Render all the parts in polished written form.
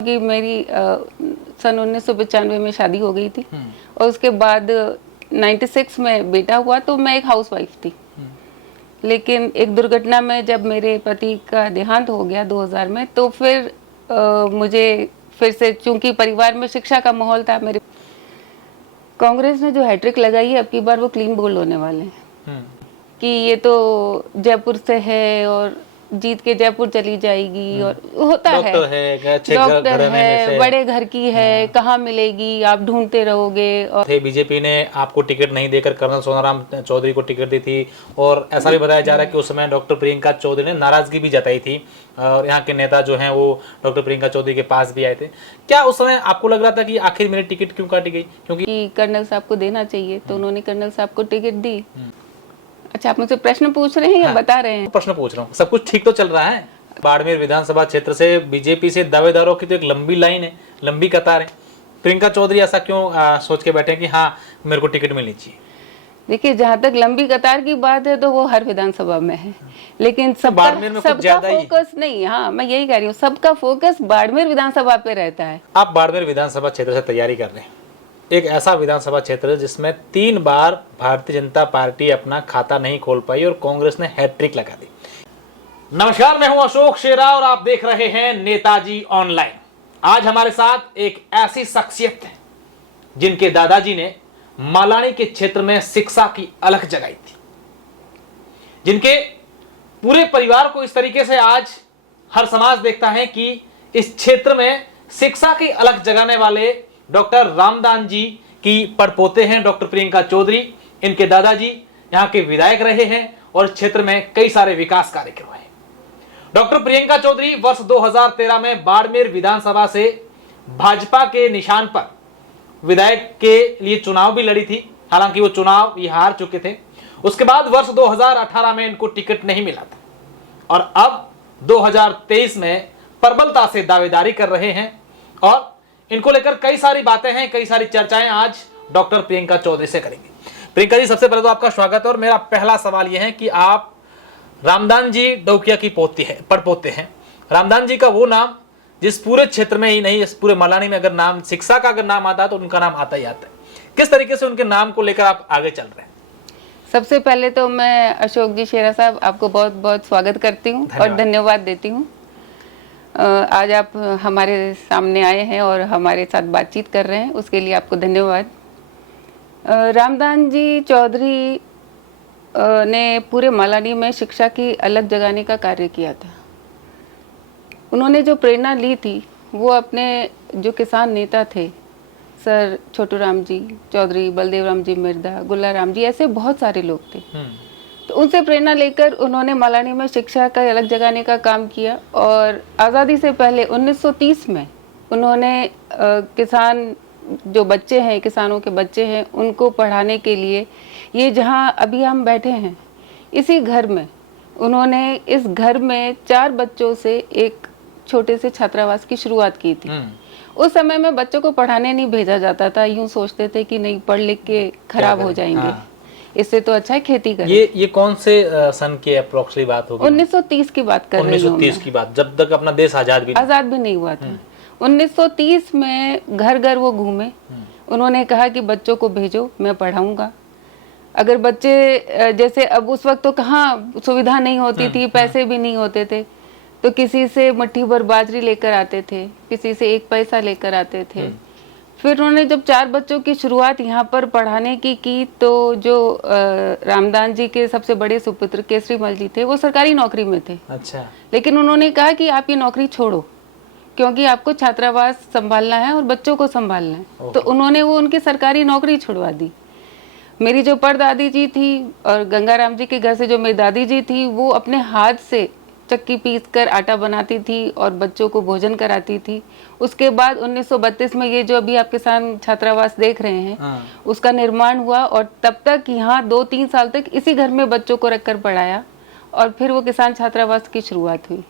कि मेरी सन 1995 में शादी हो गई थी और उसके बाद 96 में बेटा हुआ, तो मैं एक हाउसवाइफ थी। लेकिन एक दुर्घटना में जब मेरे पति का देहांत हो गया 2000 में, तो फिर मुझे फिर से, चूंकि परिवार में शिक्षा का माहौल था, मेरे कांग्रेस ने जो हैट्रिक लगाई है अब की बार, वो क्लीन बोल्ड होने वाले हैं कि ये तो जयपुर से है और जीत के जयपुर चली जाएगी। और होता है, डॉक्टर है, बड़े घर की है, कहाँ मिलेगी, आप ढूंढते रहोगे। और बीजेपी ने आपको टिकट नहीं देकर कर्नल सोनाराम चौधरी को टिकट दी थी, और ऐसा भी बताया जा रहा है कि उस समय डॉक्टर प्रियंका चौधरी ने नाराजगी भी जताई थी, और यहाँ के नेता जो हैं वो डॉक्टर प्रियंका चौधरी के पास भी आए थे। क्या उस समय आपको लग रहा था कि आखिर मेरी टिकट क्यों काटी गई? क्योंकि कर्नल साहब को देना चाहिए, तो उन्होंने कर्नल साहब को टिकट दी। अच्छा, आप मुझसे प्रश्न पूछ रहे हैं या बता रहे हैं? प्रश्न पूछ रहा हूँ। सब कुछ ठीक तो चल रहा है? बाड़मेर विधानसभा क्षेत्र से बीजेपी से दावेदारों की तो एक लंबी लाइन है, लंबी कतार है। प्रियंका चौधरी ऐसा क्यों सोच के बैठे कि हाँ मेरे को टिकट मिलनी चाहिए? देखिए, जहाँ तक लंबी कतार की बात है तो वो हर विधानसभा में है, लेकिन सबका फोकस नहीं। हाँ, मैं यही कह रही हूँ, सबका फोकस बाड़मेर विधानसभा पे रहता है। आप बाड़मेर विधानसभा क्षेत्र से तैयारी कर रहे हैं, एक ऐसा विधानसभा क्षेत्र जिसमें 3 बार भारतीय जनता पार्टी अपना खाता नहीं खोल पाई और कांग्रेस ने हैट्रिक लगा दी। नमस्कार, मैं हूं अशोक शेरा और आप देख रहे हैं नेताजी ऑनलाइन। आज हमारे साथ एक ऐसी शख्सियत है जिनके दादाजी ने मालानी के क्षेत्र में शिक्षा की अलख जगाई थी, जिनके पूरे परिवार को इस तरीके से आज हर समाज देखता है कि इस क्षेत्र में शिक्षा की अलख जगाने वाले डॉक्टर रामदान जी की पड़पोते हैं डॉक्टर प्रियंका चौधरी। इनके दादाजी यहाँ के विधायक रहे हैं और क्षेत्र में कई सारे विकास कार्य करवाए। डॉक्टर प्रियंका चौधरी वर्ष 2013 में बाड़मेर विधानसभा से भाजपा के निशान पर विधायक के लिए चुनाव भी लड़ी थी, हालांकि वो चुनाव ये हार चुके थे। उसके बाद वर्ष 2018 में इनको टिकट नहीं मिला था और अब 2023 में प्रबलता से दावेदारी कर रहे हैं और इनको लेकर कई सारी बातें हैं, कई सारी चर्चाएं आज डॉक्टर प्रियंका चौधरी से करेंगे। प्रियंका जी, सबसे पहले तो आपका स्वागत है और मेरा पहला सवाल यह है कि आप रामदान जी डौकिया की पड़पोते हैं। रामदान जी का वो नाम जिस पूरे क्षेत्र में ही नहीं, इस पूरे मलानी में अगर नाम शिक्षा का अगर नाम आता है तो उनका नाम आता ही आता है। किस तरीके से उनके नाम को लेकर आप आगे चल रहे हैं? सबसे पहले तो मैं अशोक जी शेरा साहब आपको बहुत बहुत स्वागत करती हूँ और धन्यवाद देती हूँ। आज आप हमारे सामने आए हैं और हमारे साथ बातचीत कर रहे हैं, उसके लिए आपको धन्यवाद। रामदान जी चौधरी ने पूरे मालानी में शिक्षा की अलग जगाने का कार्य किया था। उन्होंने जो प्रेरणा ली थी वो अपने जो किसान नेता थे, सर छोटू राम जी चौधरी, बलदेव राम जी मिर्दा, गुल्ला राम जी, ऐसे बहुत सारे लोग थे। तो उनसे प्रेरणा लेकर उन्होंने मालानी में शिक्षा का अलग जगाने का काम किया। और आज़ादी से पहले 1930 में उन्होंने किसान जो बच्चे हैं, किसानों के बच्चे हैं, उनको पढ़ाने के लिए ये जहाँ अभी हम बैठे हैं इसी घर में, उन्होंने इस घर में 4 बच्चों से एक छोटे से छात्रावास की शुरुआत की थी। उस समय में बच्चों को पढ़ाने नहीं भेजा जाता था, यूं सोचते थे कि नहीं पढ़ लिख के खराब हो जाएंगे, इससे तो अच्छा है खेती करें। ये कौन से सन की अप्रोक्सीमेटली बात होगी? 1930 की बात कर रही हूँ। 1930 की बात, जब तक अपना देश आजाद भी नहीं हुआ था। 1930 में घर घर वो घूमे, उन्होंने कहा कि बच्चों को भेजो, मैं पढ़ाऊंगा। अगर बच्चे, जैसे अब उस वक्त तो कहाँ सुविधा नहीं होती थी, पैसे भी नहीं होते थे, तो किसी से मुट्ठी भर बाजरी लेकर आते थे, किसी से 1 पैसा लेकर आते थे। फिर उन्होंने जब 4 बच्चों की शुरुआत यहाँ पर पढ़ाने की तो जो रामदान जी के सबसे बड़े सुपुत्र केसरीमल जी थे, वो सरकारी नौकरी में थे। अच्छा। लेकिन उन्होंने कहा कि आप ये नौकरी छोड़ो, क्योंकि आपको छात्रावास संभालना है और बच्चों को संभालना है। तो उन्होंने वो उनकी सरकारी नौकरी छुड़वा दी। मेरी जो परदादी जी थी और गंगाराम जी के घर से जो मेरी दादी जी थी, वो अपने हाथ से चक्की पीस कर आटा बनाती थी और बच्चों को भोजन कराती थी। उसके बाद 1932 में ये जो अभी आप किसान छात्रावास देख रहे हैं, उसका निर्माण हुआ और तब तक यहाँ 2-3 साल तक इसी घर में बच्चों को रखकर पढ़ाया और फिर वो किसान छात्रावास की शुरुआत हुई।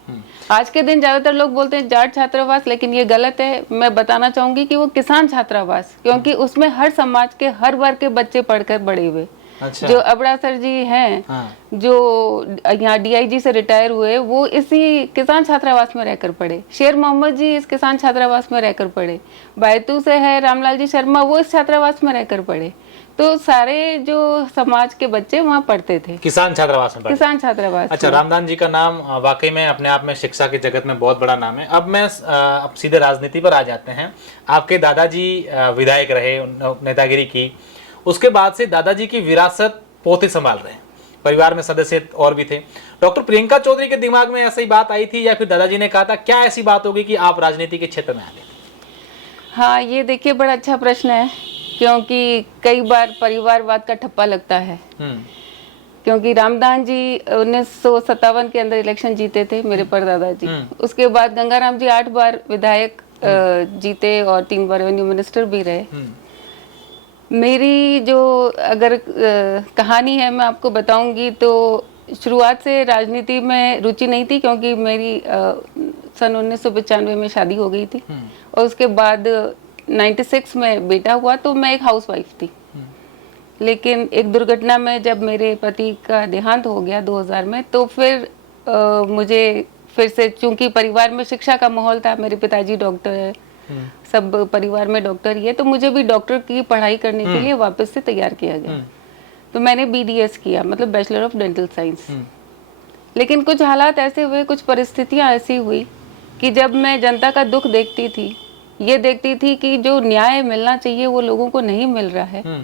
आज के दिन ज्यादातर लोग बोलते हैं जाट छात्रावास, लेकिन ये गलत है। मैं बताना चाहूंगी कि वो किसान छात्रावास, क्योंकि उसमें हर समाज के हर वर्ग के बच्चे पढ़कर बड़े हुए। अच्छा। जो अबड़ा सर जी हैं, हाँ। जो यहाँ डीआईजी से रिटायर हुए, वो इसी किसान छात्रावास में रहकर पढ़े। शेर मोहम्मद जी इस किसान छात्रावास में रहकर पढ़े। बैतू से है रामलाल जी शर्मा, वो इस छात्रावास में रहकर पढ़े। तो सारे जो समाज के बच्चे वहाँ पढ़ते थे, किसान छात्रावास में पढ़े। किसान छात्रावास। अच्छा, रामदान जी का नाम वाकई में अपने आप में शिक्षा के जगत में बहुत बड़ा नाम है। अब मैं अब सीधे राजनीति पर आ जाते हैं। आपके दादाजी विधायक रहे, नेतागिरी की, उसके बाद से दादाजी की विरासत पोते संभाल रहे हैं, परिवार में सदस्य और भी थे। डॉक्टर प्रियंका चौधरी के दिमाग में ऐसी बात आई थी या फिर दादाजी ने कहा था, क्या ऐसी बात होगी कि आप राजनीति के क्षेत्र में आ गए? हाँ, ये देखिए बड़ा अच्छा प्रश्न है, क्योंकि कई बार परिवारवाद का ठप्पा लगता है। क्योंकि रामदान जी 1957 के अंदर इलेक्शन जीते थे, मेरे परदादा जी। उसके बाद गंगाराम जी 8 बार विधायक जीते और 3 बार रेवेन्यू मिनिस्टर भी रहे। मेरी जो अगर कहानी है मैं आपको बताऊंगी, तो शुरुआत से राजनीति में रुचि नहीं थी, क्योंकि मेरी सन 1995 में शादी हो गई थी और उसके बाद 96 में बेटा हुआ, तो मैं एक हाउसवाइफ थी। लेकिन एक दुर्घटना में जब मेरे पति का देहांत हो गया 2000 में, तो फिर मुझे फिर से, चूंकि परिवार में शिक्षा का माहौल था, मेरे पिताजी डॉक्टर है, सब परिवार में डॉक्टर ही है, तो मुझे भी डॉक्टर की पढ़ाई करने के लिए वापस से तैयार किया गया। तो मैंने BDS किया, मतलब बैचलर ऑफ डेंटल साइंस। लेकिन कुछ हालात ऐसे हुए, कुछ परिस्थितियां ऐसी हुई कि जब मैं जनता का दुख देखती थी, ये देखती थी कि जो न्याय मिलना चाहिए वो लोगों को नहीं मिल रहा है,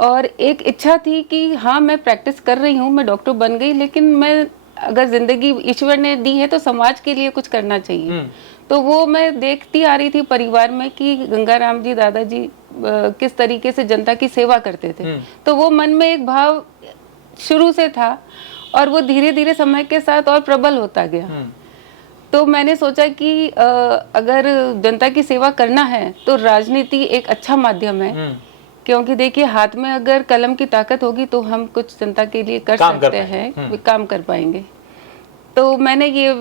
और एक इच्छा थी कि हाँ मैं प्रैक्टिस कर रही हूँ, मैं डॉक्टर बन गई, लेकिन मैं अगर जिंदगी ईश्वर ने दी है तो समाज के लिए कुछ करना चाहिए। तो वो मैं देखती आ रही थी परिवार में कि गंगाराम जी, दादाजी किस तरीके से जनता की सेवा करते थे। तो वो मन में एक भाव शुरू से था और वो धीरे धीरे समय के साथ और प्रबल होता गया। तो मैंने सोचा कि अगर जनता की सेवा करना है तो राजनीति एक अच्छा माध्यम है, क्योंकि देखिए हाथ में अगर कलम की ताकत होगी तो हम कुछ जनता के लिए कर सकते हैं, काम कर पाएंगे। तो मैंने ये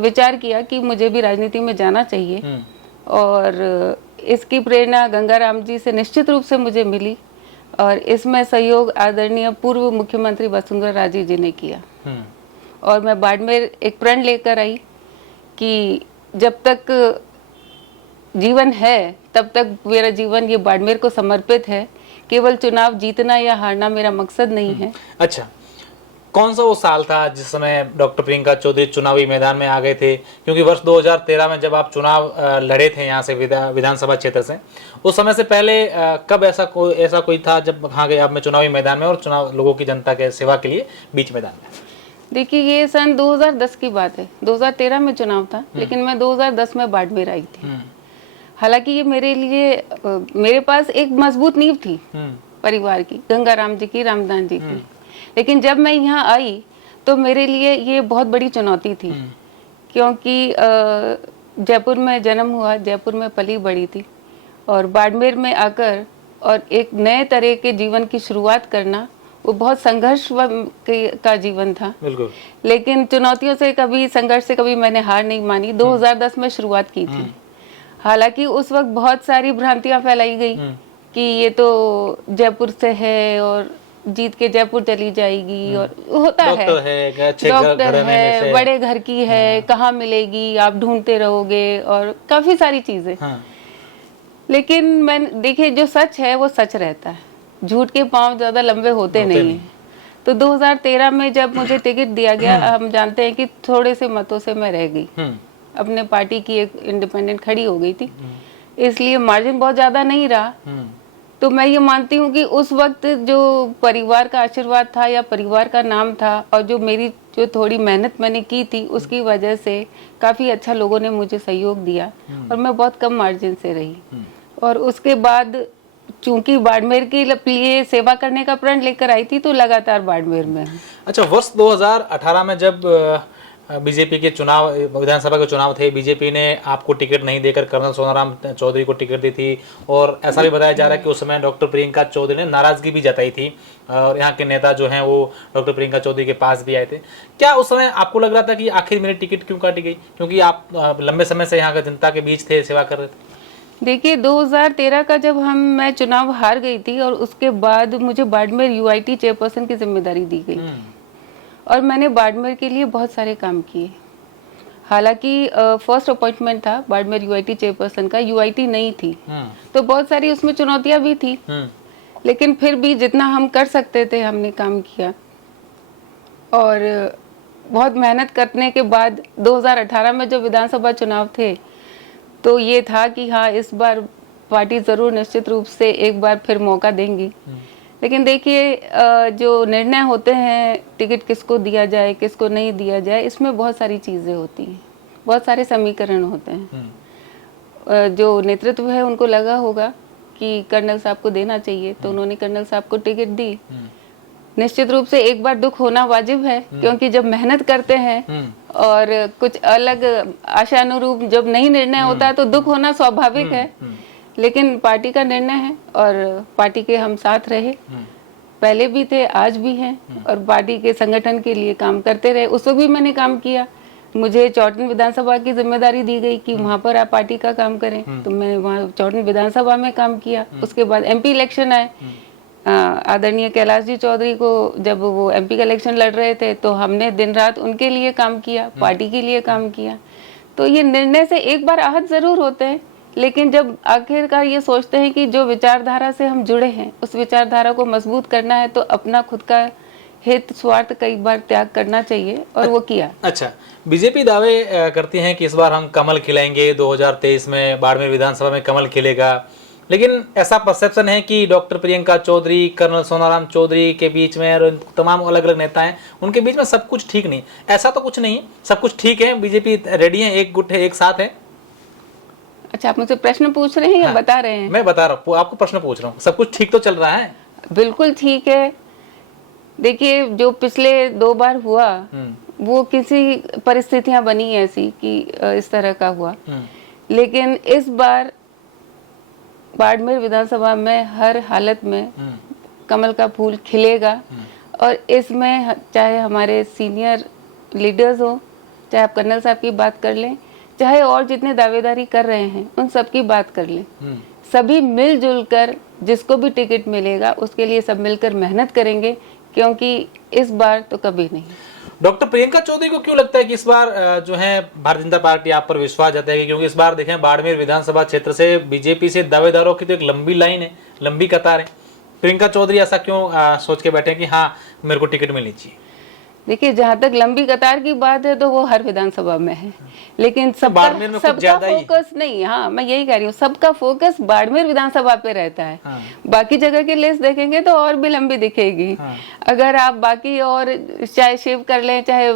विचार किया कि मुझे भी राजनीति में जाना चाहिए, और इसकी प्रेरणा गंगाराम जी से निश्चित रूप से मुझे मिली, और इसमें सहयोग आदरणीय पूर्व मुख्यमंत्री वसुंधरा राजे जी ने किया। और मैं बाड़मेर एक प्रण लेकर आई कि जब तक जीवन है तब तक मेरा जीवन ये बाड़मेर को समर्पित है। केवल चुनाव जीतना या हारना मेरा मकसद नहीं है। अच्छा, कौन सा वो साल था जिस समय डॉक्टर प्रियंका चौधरी चुनावी मैदान में आ गए थे? क्योंकि वर्ष 2013 में जब आप चुनाव लड़े थे यहाँ से विधानसभा क्षेत्र से, उस समय से पहले कब ऐसा कोई था जब हाँ गए आप में चुनावी मैदान में और चुनाव लोगों की जनता के सेवा के लिए बीच मैदान में? देखिए ये सन 2010 की बात है। 2013 में चुनाव था, लेकिन मैं 2010 में बाड़मेर आई थी। हालांकि ये मेरे लिए, मेरे पास एक मजबूत नींव थी परिवार की, गंगाराम जी की, रामदान जी की। लेकिन जब मैं यहाँ आई तो मेरे लिए ये बहुत बड़ी चुनौती थी, क्योंकि जयपुर में जन्म हुआ, जयपुर में पली बड़ी थी, और बाड़मेर में आकर और एक नए तरह के जीवन की शुरुआत करना, वो बहुत संघर्ष का जीवन था। बिल्कुल। लेकिन चुनौतियों से कभी, संघर्ष से कभी मैंने हार नहीं मानी। 2010 में शुरुआत की थी। हालांकि उस वक्त बहुत सारी भ्रांतियां फैलाई गई कि ये तो जयपुर से है और जीत के जयपुर चली जाएगी, और होता है डॉक्टर है, बड़े घर की है, कहाँ मिलेगी, आप ढूंढते रहोगे, और काफी सारी चीजें। लेकिन मैं देखिए जो सच है वो सच रहता है, झूठ के पांव ज्यादा लंबे होते नहीं है। तो 2013 में जब मुझे टिकट दिया गया, हम जानते हैं कि थोड़े से मतों से मैं रह गई, अपने पार्टी की एक इंडिपेंडेंट खड़ी हो गई थी, इसलिए मार्जिन बहुत ज्यादा नहीं रहा। तो मैं ये मानती हूँ कि उस वक्त जो परिवार का आशीर्वाद था या परिवार का नाम था, और जो मेरी जो थोड़ी मेहनत मैंने की थी, उसकी वजह से काफी अच्छा लोगों ने मुझे सहयोग दिया, और मैं बहुत कम मार्जिन से रही। और उसके बाद चूंकि बाड़मेर के लिए सेवा करने का प्रण लेकर आई थी, तो लगातार बाड़मेर में। अच्छा, वर्ष 2018 में जब बीजेपी के चुनाव, विधानसभा के चुनाव थे, बीजेपी ने आपको टिकट नहीं देकर कर्नल सोनाराम चौधरी को टिकट दी थी, और ऐसा भी बताया जा रहा है कि उस समय डॉक्टर प्रियंका चौधरी ने नाराजगी भी जताई थी, और यहाँ के नेता जो हैं वो डॉक्टर प्रियंका चौधरी के पास भी आए थे। क्या उस समय आपको लग रहा था कि आखिर मेरी टिकट क्यों काटी गई? क्योंकि आप लंबे समय से यहाँ के जनता के बीच थे, सेवा कर रहे थे। देखिए 2013 का जब मैं चुनाव हार गई थी और उसके बाद मुझे बाड़मेर यूआईटी चेयरपर्सन की जिम्मेदारी दी गई और मैंने बाड़मेर के लिए बहुत सारे काम किए। हालांकि फर्स्ट अपॉइंटमेंट था बाड़मेर यूआईटी चेयरपर्सन का, यूआईटी नहीं थी तो बहुत सारी उसमें चुनौतियां भी थी, लेकिन फिर भी जितना हम कर सकते थे हमने काम किया। और बहुत मेहनत करने के बाद 2018 में जो विधानसभा चुनाव थे तो ये था कि हाँ इस बार पार्टी ज़रूर निश्चित रूप से एक बार फिर मौका देंगी। लेकिन देखिए जो निर्णय होते हैं टिकट किसको दिया जाए किसको नहीं दिया जाए, इसमें बहुत सारी चीज़ें होती हैं, बहुत सारे समीकरण होते हैं। जो नेतृत्व है उनको लगा होगा कि कर्नल साहब को देना चाहिए तो उन्होंने कर्नल साहब को टिकट दी। निश्चित रूप से एक बार दुख होना वाजिब है, क्योंकि जब मेहनत करते हैं और कुछ अलग आशानुरूप जब नहीं निर्णय होता है तो दुख होना स्वाभाविक है। लेकिन पार्टी का निर्णय है और पार्टी के हम साथ रहे, पहले भी थे आज भी हैं और पार्टी के संगठन के लिए काम करते रहे। उसको भी मैंने काम किया, मुझे चौटन विधानसभा की जिम्मेदारी दी गई कि वहाँ पर आप पार्टी का काम करें तो मैं वहाँ चौटन विधानसभा में काम किया। उसके बाद एमपी इलेक्शन आए, आदरणीय कैलाश जी चौधरी को जब वो एमपी का इलेक्शन लड़ रहे थे तो हमने दिन रात उनके लिए काम किया, पार्टी के लिए काम किया। तो ये निर्णय से एक बार आहत जरूर होते हैं, लेकिन जब आखिरकार ये सोचते हैं कि जो विचारधारा से हम जुड़े हैं उस विचारधारा को मजबूत करना है तो अपना खुद का हित स्वार्थ कई बार त्याग करना चाहिए और वो किया। अच्छा, बीजेपी दावे करती हैं कि इस बार हम कमल खिलाएंगे, 2023 में बाड़मेर विधानसभा में कमल खिलेगा, लेकिन ऐसा परसेप्शन है कि डॉक्टर प्रियंका चौधरी, कर्नल सोनाराम चौधरी के बीच में और तमाम अलग अलग नेता हैं उनके बीच में सब कुछ ठीक नहीं। ऐसा तो कुछ नहीं, सब कुछ ठीक है, बीजेपी रेडी है, एक गुट है, एक साथ है। अच्छा, आप मुझसे प्रश्न पूछ रहे हैं या बता रहे हैं? मैं बता रहा हूँ, आपको प्रश्न पूछ रहा हूँ। सब कुछ ठीक तो चल रहा है? बिल्कुल ठीक है। देखिए जो पिछले 2 बार हुआ वो किसी परिस्थितियां बनी ऐसी कि इस तरह का हुआ, लेकिन इस बार बाड़मेर विधानसभा में हर हालत में कमल का फूल खिलेगा। और इसमें चाहे हमारे सीनियर लीडर्स हो, चाहे आप कर्नल साहब की बात कर लें, चाहे और जितने दावेदारी कर रहे हैं उन सब की बात कर लें, सभी मिलजुल कर जिसको भी टिकट मिलेगा उसके लिए सब मिलकर मेहनत करेंगे, क्योंकि इस बार तो कभी नहीं। डॉक्टर प्रियंका चौधरी को क्यों लगता है कि इस बार जो है भारतीय जनता पार्टी आप पर विश्वास जताएगी? क्योंकि इस बार देखें बाड़मेर विधानसभा क्षेत्र से बीजेपी से दावेदारों की तो एक लंबी लाइन है, लंबी कतार है। प्रियंका चौधरी ऐसा क्यों सोच के बैठे कि हाँ मेरे को टिकट मिलनी चाहिए? देखिए जहाँ तक लंबी कतार की बात है तो वो हर विधानसभा में है, लेकिन सबका फोकस नहीं, हाँ मैं यही कह रही हूँ, सबका फोकस बाड़मेर विधानसभा पे रहता है। बाकी जगह की लिस्ट देखेंगे तो और भी लंबी दिखेगी। अगर आप बाकी और चाहे शिव कर लें चाहे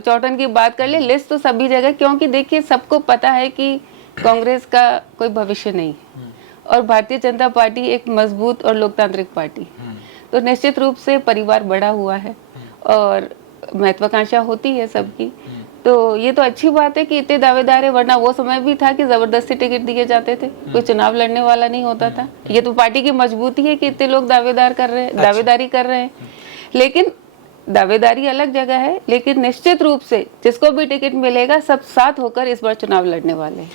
चौटन की बात कर लें, लिस्ट तो सभी जगह, क्योंकि देखिए सबको पता है कि कांग्रेस का कोई भविष्य नहीं है और भारतीय जनता पार्टी एक मजबूत और लोकतांत्रिक पार्टी, तो निश्चित रूप से परिवार बड़ा हुआ है और महत्वाकांक्षा होती है सबकी। तो ये तो अच्छी बात है कि इतने दावेदार है, वरना वो समय भी था कि जबरदस्ती टिकट दिए जाते थे, कोई चुनाव लड़ने वाला नहीं होता था। ये तो पार्टी की मजबूती है कि इतने लोग दावेदार कर रहे हैं, दावेदारी कर रहे हैं। लेकिन दावेदारी अलग जगह है, लेकिन निश्चित रूप से जिसको भी टिकट मिलेगा सब साथ होकर इस बार चुनाव लड़ने वाले हैं।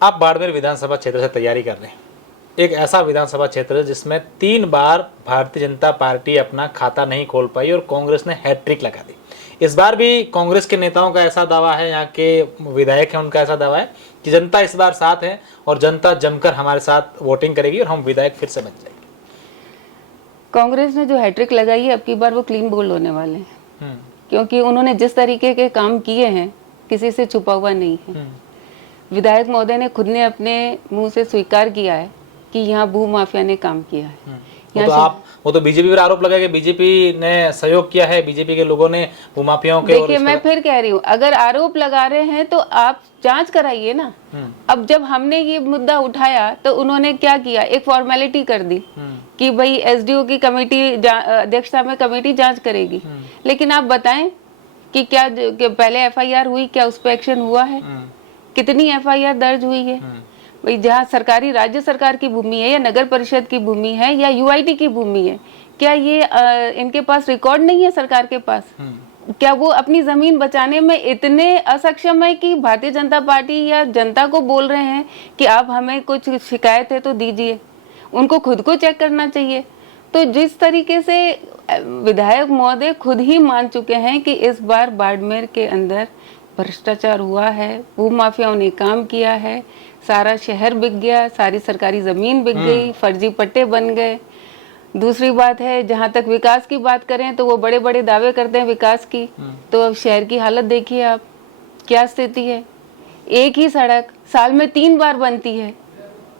आप बाड़मेर विधानसभा क्षेत्र से तैयारी कर रहे हैं, एक ऐसा विधानसभा क्षेत्र जिसमें 3 बार भारतीय जनता पार्टी अपना खाता नहीं खोल पाई और कांग्रेस ने हैट्रिक लगा दी। इस बार भी कांग्रेस के नेताओं का ऐसा दावा है, यहाँ के विधायक हैं उनका ऐसा दावा है कि जनता इस बार साथ है और जनता जमकर हमारे साथ वोटिंग करेगी और हम विधायक फिर से बच जाएंगे। कांग्रेस ने जो हैट्रिक लगाई है अब की बार वो क्लीन बोल्ड होने वाले हैं, क्योंकि उन्होंने जिस तरीके के काम किए हैं किसी से छुपा हुआ नहीं है। विधायक महोदय ने खुद ने अपने मुंह से स्वीकार किया है कि यहाँ भू माफिया ने काम किया है। वो तो बीजेपी पर आरोप लगाया कि बीजेपी ने सहयोग किया है, बीजेपी के लोगों ने भूमाफियाओं के। देखिए मैं फिर कह रही हूँ, अगर आरोप लगा रहे हैं तो आप जांच कराइए ना। अब जब हमने ये मुद्दा उठाया तो उन्होंने क्या किया, एक फॉर्मेलिटी कर दी कि भाई एसडीओ की कमेटी अध्यक्षता में कमेटी जांच करेगी। लेकिन आप बताएं कि क्या पहले एफआईआर हुई, क्या उस पर एक्शन हुआ है? कितनी एफआईआर दर्ज हुई है? भाई जहाँ सरकारी राज्य सरकार की भूमि है या नगर परिषद की भूमि है या यूआईटी की भूमि है, क्या ये इनके पास रिकॉर्ड नहीं है सरकार के पास? क्या वो अपनी जमीन बचाने में इतने असक्षम है कि भारतीय जनता पार्टी या जनता को बोल रहे हैं कि आप हमें कुछ शिकायत है तो दीजिए? उनको खुद को चेक करना चाहिए। तो जिस तरीके से विधायक महोदय खुद ही मान चुके हैं कि इस बार बाड़मेर के अंदर भ्रष्टाचार हुआ है, भूमाफियाओं ने काम किया है, सारा शहर बिक गया, सारी सरकारी जमीन बिक गई, फर्जी पट्टे बन गए। दूसरी बात है, जहां तक विकास की बात करें तो वो बड़े बड़े दावे करते हैं विकास की, तो अब शहर की हालत देखिए आप, क्या स्थिति है। एक ही सड़क साल में 3 बार बनती है,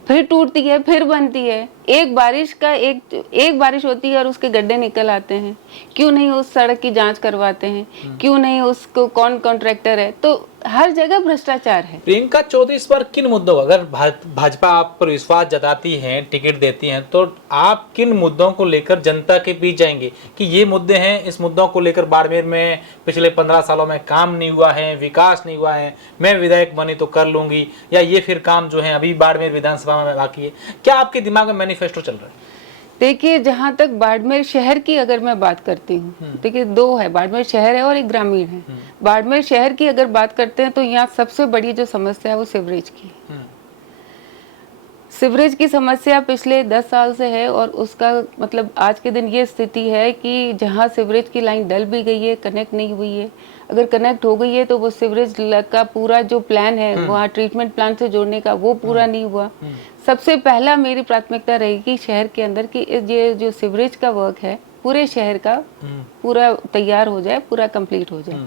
फिर टूटती है, फिर बनती है। एक बारिश होती है और उसके गड्ढे निकल आते हैं। क्यों नहीं उस सड़क की जांच करवाते हैं? क्यों नहीं उसको कौन कॉन्ट्रैक्टर है? तो हर जगह भ्रष्टाचार है। प्रियंका चौधरी इस बार किन मुद्दों, अगर भाजपा आप पर विश्वास जताती है, टिकट देती हैं, तो आप किन मुद्दों को लेकर जनता के बीच जाएंगे कि ये मुद्दे हैं, इस मुद्दों को लेकर बाड़मेर में पिछले 15 सालों में काम नहीं हुआ है, विकास नहीं हुआ है, मैं विधायक बनी तो कर लूंगी, या ये फिर काम जो है अभी बाड़मेर विधानसभा में बाकी है? क्या आपके दिमाग में मैनिफेस्टो चल रहा है? देखिए, जहां तक बाड़मेर शहर की अगर मैं बात करती हूँ, देखिए 2 है, बाड़मेर शहर है और एक ग्रामीण है। बाड़मेर शहर की अगर बात करते हैं तो यहाँ सबसे बड़ी जो समस्या है वो सीवरेज की है। सीवरेज की समस्या पिछले 10 साल से है और उसका मतलब आज के दिन ये स्थिति है कि जहाँ सीवरेज की लाइन डल भी गई है, कनेक्ट नहीं हुई है। अगर कनेक्ट हो गई है तो वो सीवरेज का पूरा जो प्लान है वहाँ ट्रीटमेंट प्लांट से जोड़ने का, वो पूरा नहीं हुआ। सबसे पहला मेरी प्राथमिकता रहेगी शहर के अंदर कि ये जो सीवरेज का वर्क है पूरे शहर का पूरा तैयार हो जाए, पूरा कंप्लीट हो जाए।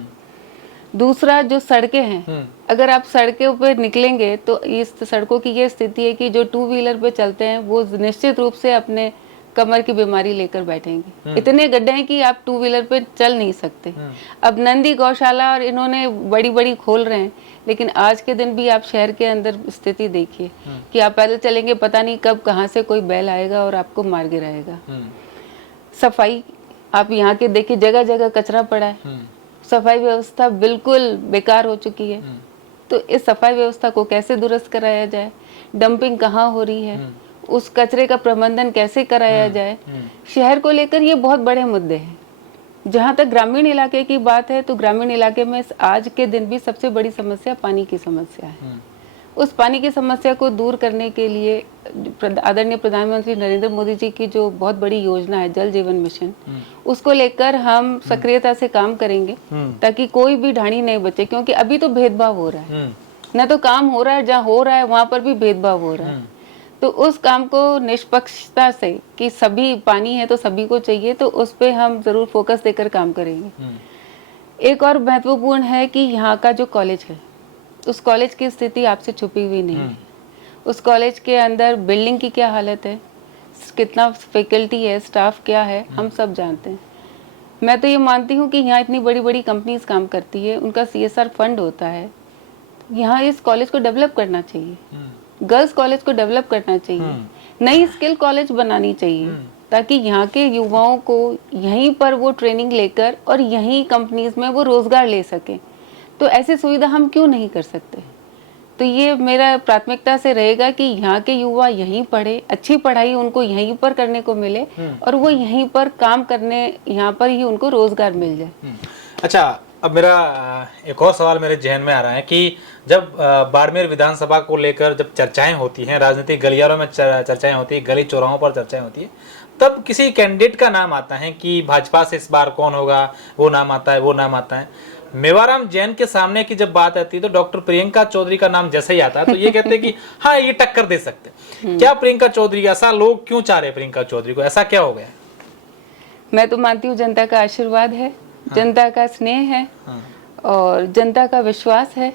दूसरा, जो सड़कें हैं, अगर आप सड़कों पे निकलेंगे तो इस सड़कों की ये स्थिति है कि जो 2 व्हीलर पे चलते हैं वो निश्चित रूप से अपने कमर की बीमारी लेकर बैठेंगे। इतने गड्ढे हैं कि आप 2 व्हीलर पे चल नहीं सकते। अब नंदी गौशाला और इन्होंने बड़ी बड़ी खोल रहे हैं, लेकिन आज के दिन भी आप शहर के अंदर स्थिति देखिए कि आप पैदल चलेंगे, पता नहीं कब कहाँ से कोई बैल आएगा और आपको मार गिराएगा। सफाई आप यहाँ के देखिए, जगह जगह कचरा पड़ा है, सफाई व्यवस्था बिल्कुल बेकार हो चुकी है। तो इस सफाई व्यवस्था को कैसे दुरुस्त कराया जाए? डंपिंग कहाँ हो रही है? उस कचरे का प्रबंधन कैसे कराया जाए? शहर को लेकर ये बहुत बड़े मुद्दे हैं। जहाँ तक ग्रामीण इलाके की बात है तो ग्रामीण इलाके में आज के दिन भी सबसे बड़ी समस्या पानी की समस्या है। उस पानी की समस्या को दूर करने के लिए आदरणीय प्रधानमंत्री नरेंद्र मोदी जी की जो बहुत बड़ी योजना है जल जीवन मिशन, उसको लेकर हम सक्रियता से काम करेंगे ताकि कोई भी ढाणी नहीं बचे, क्योंकि अभी तो भेदभाव हो रहा है, न तो काम हो रहा है, जहाँ हो रहा है वहां पर भी भेदभाव हो रहा है। तो उस काम को निष्पक्षता से कि सभी पानी है तो सभी को चाहिए, तो उस पे हम जरूर फोकस देकर काम करेंगे। एक और महत्वपूर्ण है कि यहाँ का जो कॉलेज है, उस कॉलेज की स्थिति आपसे छुपी हुई नहीं है। उस कॉलेज के अंदर बिल्डिंग की क्या हालत है, कितना फैकल्टी है, स्टाफ क्या है, हम सब जानते हैं। मैं तो ये मानती हूँ कि यहाँ इतनी बड़ी बड़ी कंपनीज काम करती है, उनका CSR फंड होता है, यहाँ इस कॉलेज को डेवलप करना चाहिए, गर्ल्स कॉलेज को डेवलप करना चाहिए, नई स्किल कॉलेज बनानी चाहिए ताकि यहाँ के युवाओं को यहीं पर वो ट्रेनिंग लेकर और यहीं कंपनीज में वो रोजगार ले सके। तो ऐसी सुविधा हम क्यों नहीं कर सकते? तो ये मेरा प्राथमिकता से रहेगा कि यहाँ के युवा यहीं पढ़े, अच्छी पढ़ाई उनको यहीं पर करने को मिले और वो यहीं पर काम करने, यहाँ पर ही उनको रोजगार मिल जाए। अच्छा, अब मेरा एक और सवाल मेरे जहन में आ रहा है कि जब बाड़मेर विधानसभा को लेकर जब चर्चाएं होती हैं, राजनीतिक गलियारों में चर्चाएं होती है, गली चौराहों पर चर्चाएं होती है, तब किसी कैंडिडेट का नाम आता है कि भाजपा से इस बार कौन होगा, वो नाम आता है, वो नाम आता है। मेवाराम जैन के सामने की जब बात आती है तो डॉक्टर प्रियंका चौधरी का नाम जैसे ही आता है तो ये कहते हैं कि हाँ, ये टक्कर दे सकते। क्या प्रियंका चौधरी, ऐसा लोग क्यों चाह रहे प्रियंका चौधरी को, ऐसा क्या हो गया? मैं तो मानती हूँ जनता का आशीर्वाद है, जनता का स्नेह है और जनता का विश्वास है,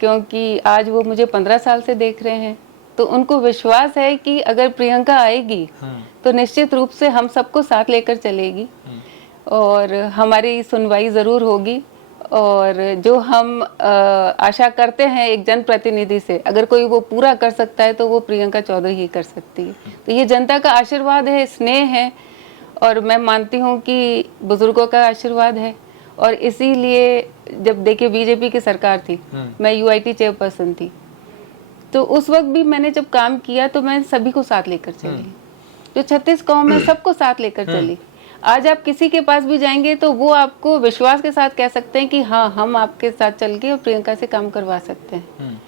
क्योंकि आज वो मुझे 15 साल से देख रहे हैं, तो उनको विश्वास है कि अगर प्रियंका आएगी तो निश्चित रूप से हम सबको साथ लेकर चलेगी और हमारी सुनवाई जरूर होगी। और जो हम आशा करते हैं एक जनप्रतिनिधि से, अगर कोई वो पूरा कर सकता है तो वो प्रियंका चौधरी ही कर सकती है। तो ये जनता का आशीर्वाद है, स्नेह है और मैं मानती हूँ कि बुजुर्गों का आशीर्वाद है। और इसीलिए जब देखिए बीजेपी की सरकार थी, मैं UIT चेयरपर्सन थी, तो उस वक्त भी मैंने जब काम किया तो मैं सभी को साथ लेकर चली, जो 36 गाँव में सबको साथ लेकर चली। आज आप किसी के पास भी जाएंगे तो वो आपको विश्वास के साथ कह सकते हैं कि हाँ, हम आपके साथ चल के और प्रियंका से काम करवा सकते हैं।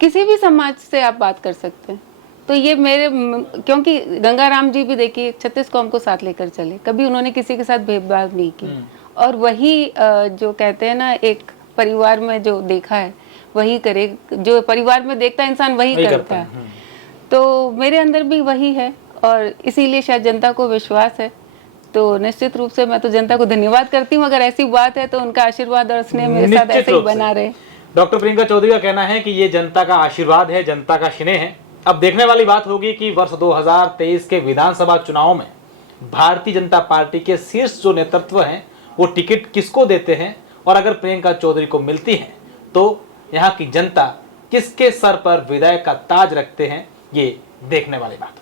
किसी भी समाज से आप बात कर सकते हैं। तो ये क्योंकि गंगाराम जी भी देखिए 36 कौम को साथ लेकर चले, कभी उन्होंने किसी के साथ भेदभाव नहीं की। और वही जो कहते हैं ना, एक परिवार में जो देखा है वही करे, जो परिवार में देखता है इंसान वही करता है। तो मेरे अंदर भी वही है और इसीलिए शायद जनता को विश्वास है। तो निश्चित रूप से मैं तो जनता को धन्यवाद करती हूँ। अगर ऐसी बात है तो उनका आशीर्वाद और स्नेह मेरे साथ ऐसे ही बना रहे। डॉक्टर प्रियंका चौधरी का कहना है कि ये जनता का आशीर्वाद है, जनता का स्नेह है। अब देखने वाली बात होगी कि वर्ष 2023 के विधानसभा चुनाव में भारतीय जनता पार्टी के शीर्ष जो नेतृत्व हैं वो टिकट किसको देते हैं, और अगर प्रियंका चौधरी को मिलती है तो यहाँ की जनता किसके सर पर विजय का ताज रखते हैं, ये देखने वाली बात।